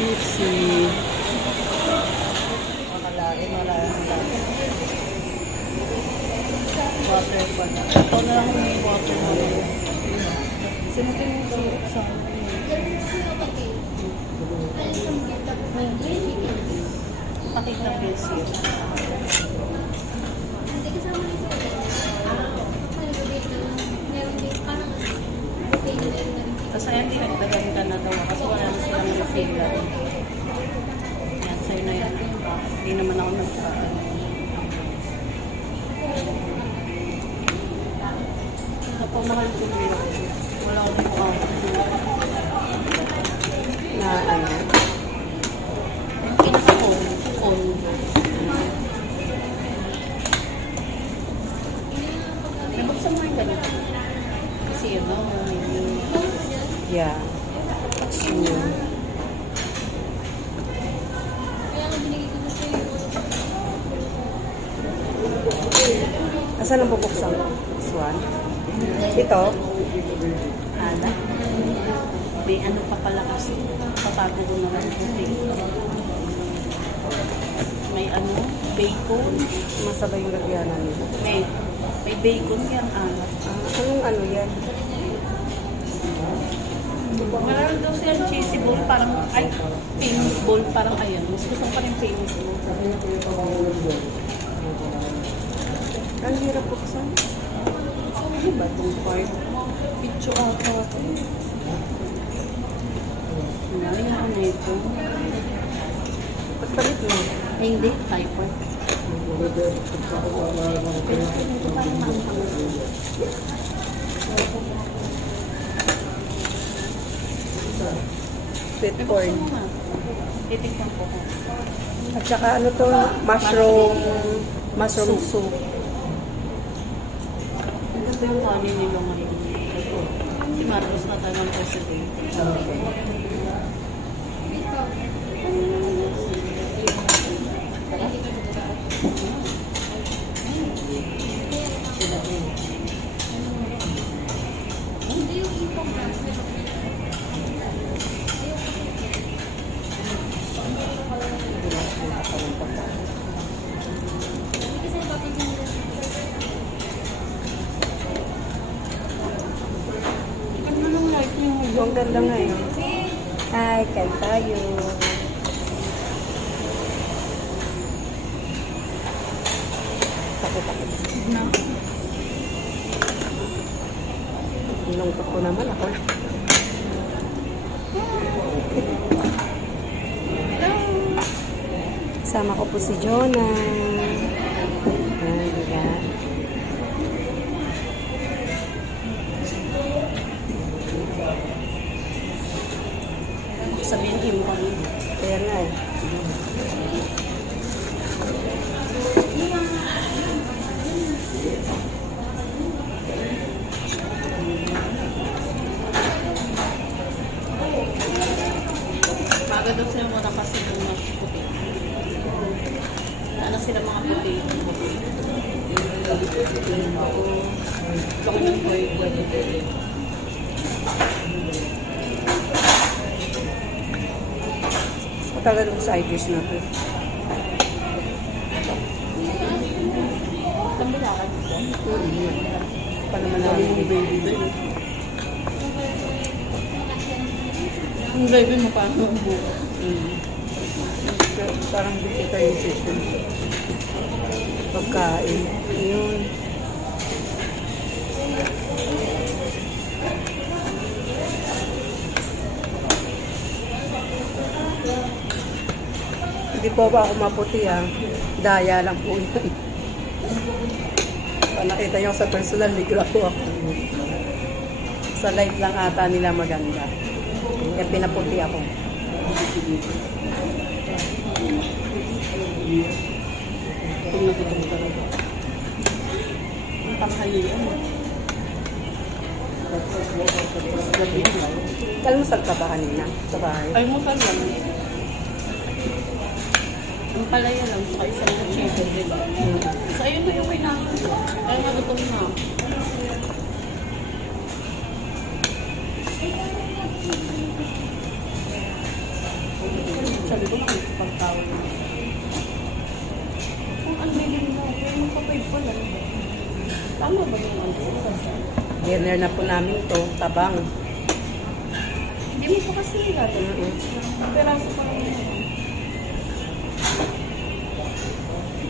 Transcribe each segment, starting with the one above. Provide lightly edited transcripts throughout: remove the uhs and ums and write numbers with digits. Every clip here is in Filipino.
Ipsy. Makalain. Water pa na. Ito na lang may water na lang. Sinabi yung syrup sa akin. Pakita mo yung syrup. Kasi hindi nagdagan ka na daw kasi wala na silang refiller. Yan, sa'yo na yan. Hindi naman ako nagkaan. Napamahal ko nila. Wala ko dito ako. Na ano? Yung pinaka-phone. Nabuksan mo yung ganito. Kasi yun, no? Yeah. Sure. Asan ang bubuksan? This one? Ito? Ala. May ano pa pala kasi. Papago ko naman ito. May ano? Bacon. Masabay yung lagyanan nito. May bacon yan. Anong ano yan? Meron daw siya cheesy bowl, parang, famous bowl, parang ayan. Mas gusto ko pa rin famous bowl. Ang hirap buksan. Ano ba itong part? Picture ata ito. Nalayaan na ito. Pagpalit mo? Ay, hindi. Typhoid. Pero ito parang maantang. Sweet corn. Titignan ko. At saka ano to? Mushroom soup. Ito ba yung kanin nila ngayon? Si Marcos na tayo ng president. Hindi yung ipong ang ganda ngayon. Hi, kain tayo. Takot-takot. Na. Nilungkot ko naman ako. Sama ko po si Jonah. Diba? Sabihin him ko. Kaya nga eh. Maganda sila muna kasi ng mga puti. Ano sila mga puti? Bakit yung boy? Tagal ng side dish na ito. Tambilakan ito. Pa naman namin yung baby doon. Ang baby mo paano ang buka? Parang di kita yung system. Pagkain. Yun. Hindi po ba ako maputi Daya lang po yun. Nakita nyo sa personal, ligro ako. Sa light lang ata nila maganda. Kaya pinaputi ako. Pinatutong talaga. Ang tanghalian. Kalmusal ka ba kanina? Sa bahay? Almusal lang. Ang palaya lang, saka isang chicken, diba? So, ayun na yung kailangan ko. Kaya nagutom na. Sabi ko, nakikipagtawag na siya. Kung unlimited na, pero magpa-5 pa lang. Tama ba yung ano? Dinner na po namin to, tabang. Hindi mo pa kasi nilatin. Peraso pa lang yun.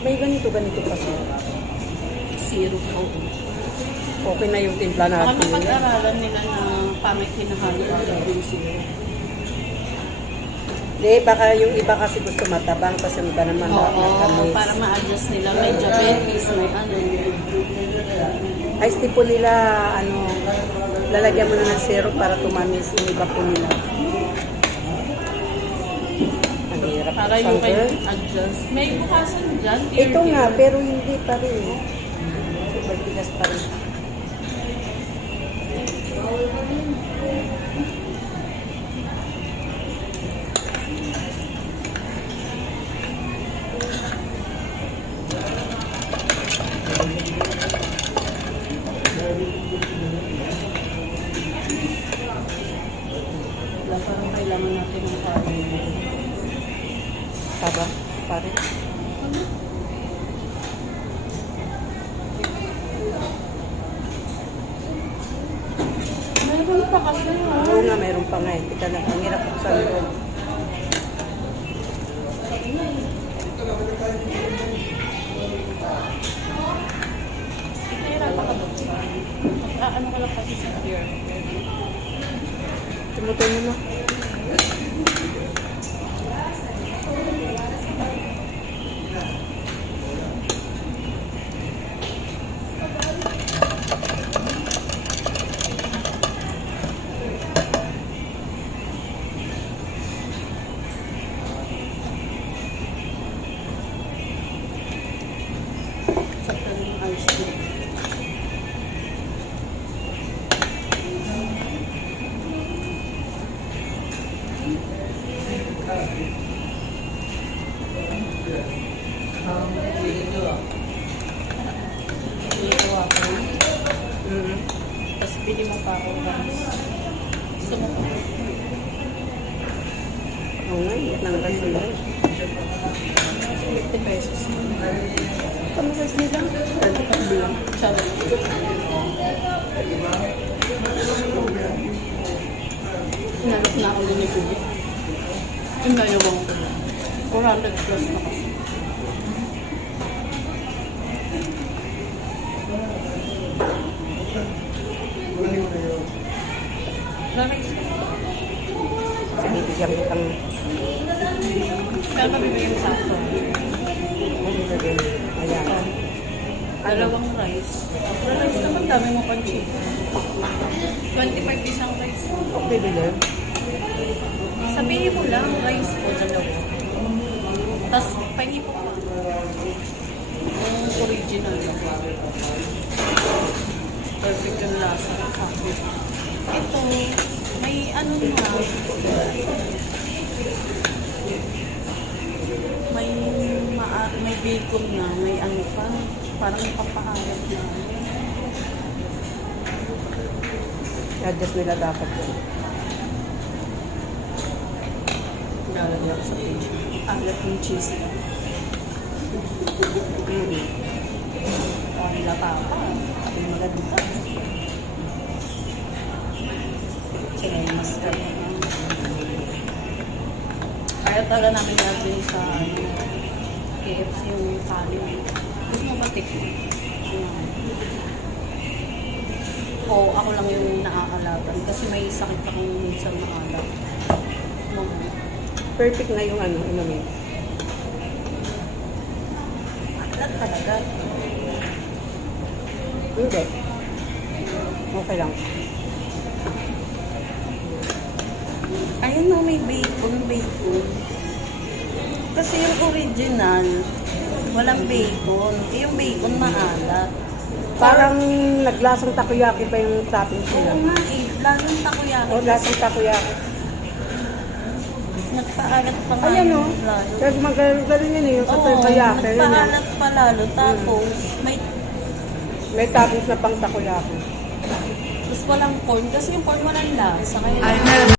May ganito pa siya. Syrup po. Okay na yung timpla Baka natin. napag-aralan nila na pamay kinahalo yung syrup. Hindi, baka yung iba kasi gusto matabang kasi iba naman Oo, para ma-adjust nila. May diabetes, may ano. Ice tea po nila, ano, lalagyan mo na ng syrup para tumamis yung iba po nila. Ang hirap. Para yung kayo adjust. May bukasan dyan. Ito nga, pero hindi pa rin. Super tigas pa rin. Wala, parang kailangan natin ng kain. Taba, pare. Meron pa kasi. Oo nga, meron pa nga eh. Tika na, ang hirap buksan ito. Nahirapan ka buksan. Ano ka lang kasi sa beer. Tumutin mo na. Saktan yung ice cream. Dito ako. Tapos bili mo pa ako rice. Gusto mo pa? Oo nga, higit ng rice nila. 50 pesos. Kami rice nila. Challenge. Inalok na ako din ni Kubi. Yung dalawang ko. 400 plus na kasi. Narice ko. Sige, bigyan kitang Kaya mabibigyan sa ako. bigyan. Ayan. Dalawang rice. Rice naman dami mo pang chicken. 25 isang rice. Okay, bilhin. Sabihin mo lang, rice po dalawa. Tapos, pahingi po pa. Yung original. Perfect yung lasa. Sakto. Ito, may ano na. May bacon na. May ano pa. Parang papahalat na. I-adjust nila dapat yun. Lalagyan sa page. Alat yung cheese na. Ang lata pa. Sabi maganda. Sila yung masarap. Kaya talaga namin natin sa KFC yung kanin. Gusto mo ba tikman? Oo, ako lang yung naaalatan. Kasi may sakit akong minsan naalat. Perfect na yung ano, inumin. Alat talaga. Hindi. Okay lang. Ayun na, may bacon. Kasi yung original, walang bacon. Eh, yung bacon maalat. Parang naglasang takoyaki pa yung toppings nila. Oo nga eh, lalong takoyaki. O, lasang takoyaki. Nagpaalat pa nga. Ayan o. yung lalo. Kasi magaling yun eh, yung sa Oo, takoyaki. Yun, eh. nagpaalat pa lalo. Tapos, May toppings na pang takoyaki. walang corn. Kasi yung corn walang lasa. Kaya I never